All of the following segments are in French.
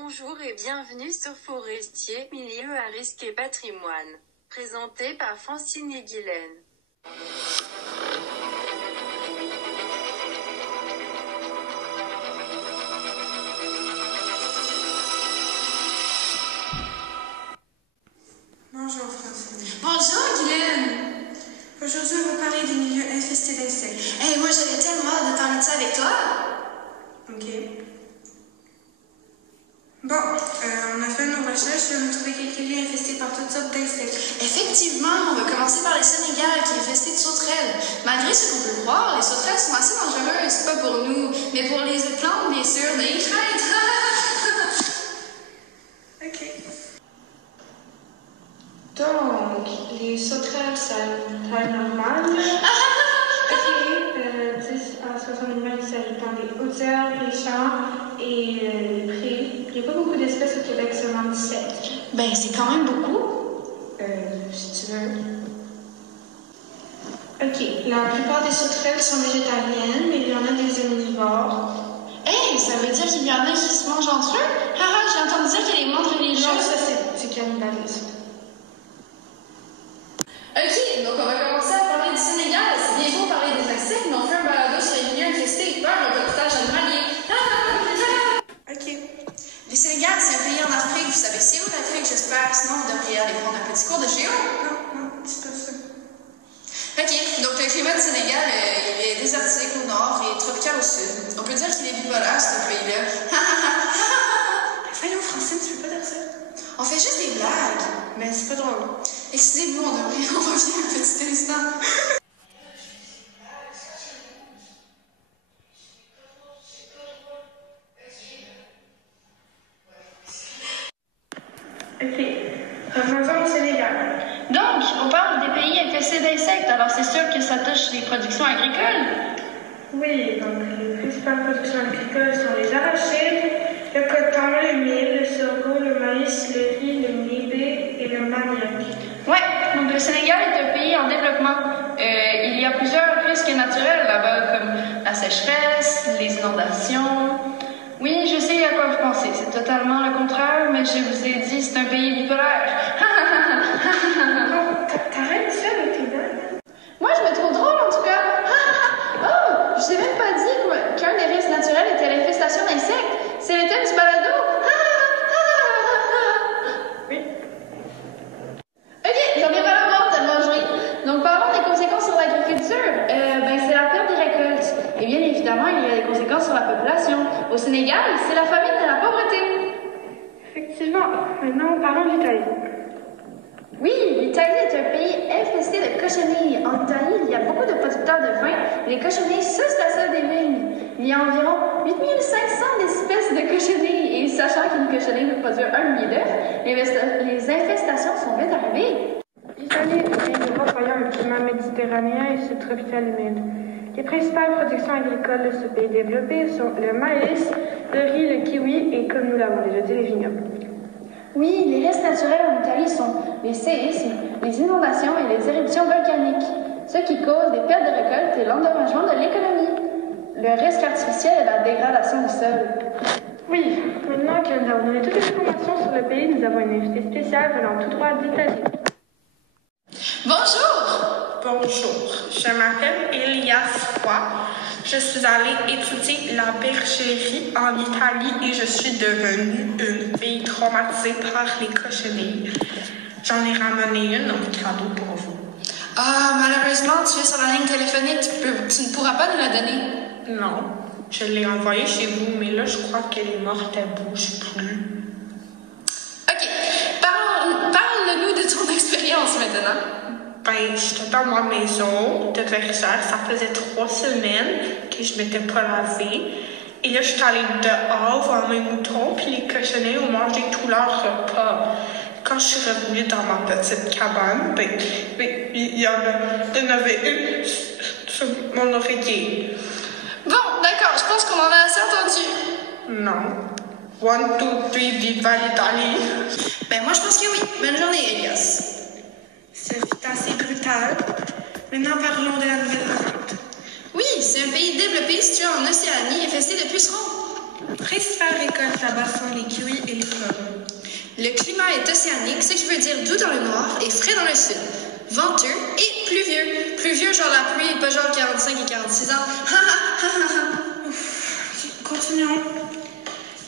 Bonjour et bienvenue sur Forestier, milieu à risque et patrimoine. Présenté par Francine et Guylaine. Bonjour Francine. Bonjour Guylaine. Aujourd'hui, on va parler des milieux infestés d'insectes. Hey, moi j'avais tellement hâte de parler de ça avec toi. Ok. Bon, on a fait nos recherches et on a trouvé quelques lieux infestés par toutes sortes d'insectes. Effectivement, on va commencer par le Sénégal qui est infesté de sauterelles. Malgré ce qu'on peut croire, les sauterelles sont assez dangereuses, pas pour nous, mais pour les plantes, bien sûr, mais ils craignent. Ok. Donc, les sauterelles, ça taille normale. Ok, 10 à 60 mm, ça vit dans les hauteurs, les champs et les prés. Il n'y a pas beaucoup d'espèces au Québec, seulement 17. Ben, c'est quand même beaucoup. Si tu veux. Ok, la plupart des sauterelles sont végétariennes, mais il y en a des omnivores. Hey, ça veut dire qu'il y en a qui se mangent entre eux? Haha, j'ai entendu dire qu'il y a des mondes religieux. Non, ça c'est cannibalisme. Ok, donc on va commencer à parler du Sénégal. C'est bien beau parler des insectes, mais on fait un balado sur les milieux infestés et peur de reportage animalier. Ok. Le Sénégal, c'est un pays en Afrique. Vous savez, c'est où l'Afrique, j'espère? Sinon, vous devriez aller prendre un petit cours de géo. Non, c'est pas ça. Ok, donc le climat du Sénégal, il est désertique au nord et tropical au sud. On peut dire qu'il est bipolaire, ce pays-là. Voyons, Francine, tu peux pas dire ça. On fait juste des blagues. Mais c'est pas drôle. Excusez-nous, on revient un petit instant. Ok. Revenons au Sénégal. Donc, on parle des pays infestés d'insectes, alors c'est sûr que ça touche les productions agricoles. Oui, donc les principales productions agricoles sont les arachides, le coton, le mil, le sorgho, le maïs, le riz, le nibé et le manioc. Ouais, donc le Sénégal est un pays en développement. Il y a plusieurs risques naturels là-bas, comme la sécheresse, les inondations. Oui, je sais à quoi vous pensez, c'est totalement le contraire, mais je vous ai dit, c'est un pays bipolaire. T'arrêtes ça avec tes blagues? Moi, je me trouve drôle en tout cas. Oh, je t'ai même pas dit qu'un des risques naturels était l'infestation d'insectes. C'est le thème du balado. Oui. Ok, j'en ai vraiment marre tellement je ris. Donc parlons des conséquences sur l'agriculture. C'est la perte des récoltes. Et bien évidemment, il y a des conséquences sur la population. Au Sénégal, c'est la famine et la pauvreté. Effectivement. Maintenant, parlons de l'Italie. Oui, l'Italie est un pays infesté de cochonneries. En Italie, il y a beaucoup de producteurs de vin. Les cochonneries sucent la sel des vignes. Il y a environ 8500 espèces de cochonneries. Et sachant qu'une cochonnerie peut produire 1 millier d'œufs, les infestations sont vite arrivées. L'Italie est un pays d'Europe ayant un climat méditerranéen et subtropical humide. Les principales productions agricoles de ce pays développé sont le maïs, le riz, le kiwi et, comme nous l'avons déjà dit, les vignobles. Oui, les risques naturels en Italie sont les séismes, les inondations et les éruptions volcaniques, ce qui cause des pertes de récoltes et l'endommagement de l'économie. Le risque artificiel est la dégradation du sol. Oui, maintenant que nous avons donné toutes les informations sur le pays, nous avons une invitée spéciale venant tout droit d'Italie. Bonjour! Bonjour, je m'appelle Elias Roy. Je suis allée étudier la bergerie en Italie et je suis devenue une fille traumatisée par les cochonneries. J'en ai ramené une en cadeau pour vous. Ah, malheureusement, tu es sur la ligne téléphonique, tu ne pourras pas nous la donner. Non, je l'ai envoyée chez vous, mais là, je crois qu'elle est morte, elle bouge plus. Ok, parle-nous de ton expérience maintenant. J'étais dans ma maison de Versailles. Ça faisait 3 semaines que je m'étais pas lavée. Et là, je suis allée dehors voir mes moutons, puis les cochonneries ont mangé tout leur repas. Quand je suis revenue dans ma petite cabane, il y en avait une sur mon oreiller. Bon, d'accord, je pense qu'on en a assez entendu. Non. 1, 2, 3, viva l'Italie. Moi, je pense que oui. Bonne journée, Elias. C'est assez brutal. Maintenant, parlons de la Nouvelle-Zélande. Oui, c'est un pays développé situé en Océanie infesté de pucerons. Principales récoltes là-bas sont les kiwis et les pommes. Le climat est océanique, ce qui veut dire doux dans le nord et frais dans le sud. Venteux et pluvieux. Pluvieux genre la pluie et pas genre 45 et 46 ans. Continuons.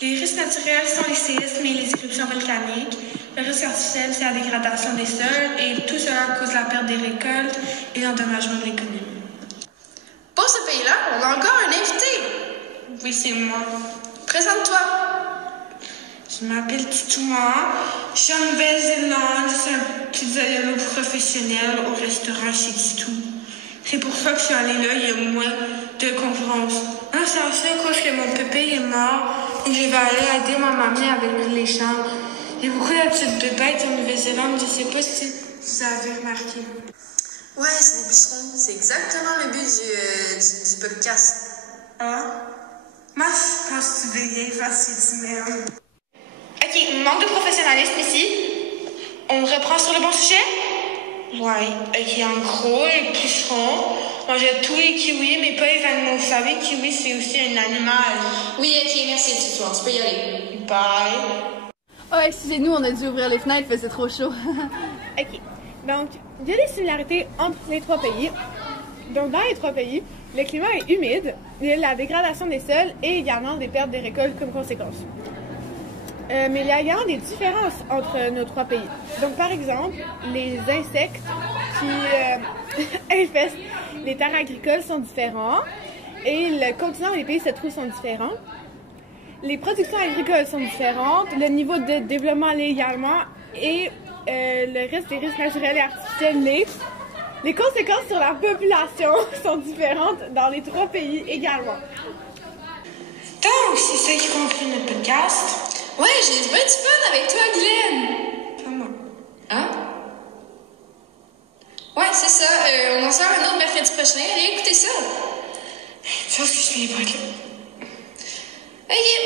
Les risques naturels sont les séismes et les éruptions volcaniques. Le risque artificiel, c'est la dégradation des sols et tout cela cause la perte des récoltes et l'endommagement de l'économie. Pour ce pays-là, on a encore un invité. Oui, c'est moi. Présente-toi. Je m'appelle Titouma. Je suis en Nouvelle-Zélande. Je suis un pizzaïolo professionnel au restaurant chez Titou. C'est pour ça que je suis allée là, il y a moins de concurrence. C'est aussi à cause que mon pépé est mort et je vais aller aider ma maman avec les champs. Il y a beaucoup de petites bébêtes en Nouvelle-Zélande, je ne sais pas si vous avez remarqué. Ouais, c'est des pucerons. C'est exactement le but du podcast. Ah? Moi, je pense que tu devrais faire ce que tu m'aimes. Ok, manque de professionnalisme ici. On reprend sur le bon sujet? Ouais, ok, en gros, les pucerons mangeaient tous les kiwis, mais pas les animaux. Vous savez, kiwi, c'est aussi un animal. Oui, ok, merci, Titouma. Tu peux y aller. Bye. Oh, excusez-nous, on a dû ouvrir les fenêtres, il faisait trop chaud. Ok, donc, il y a des similarités entre les trois pays. Donc, dans les trois pays, le climat est humide, il y a la dégradation des sols et également des pertes des récoltes comme conséquence. Mais il y a également des différences entre nos trois pays. Donc, par exemple, les insectes qui infestent les terres agricoles sont différents et le continent où les pays se trouvent sont différents. Les productions agricoles sont différentes, le niveau de développement l'est également et le reste des risques naturels et artificiels l'est. Les conséquences sur la population sont différentes dans les trois pays également. Donc, c'est ça qui conclut notre podcast. Ouais, j'ai du bon fun avec toi, Glenn. Comment? Hein? Ouais, c'est ça. On en sort un autre mercredi prochain. Allez, écoutez ça. Tu vois ce que je fais pas là? Ok,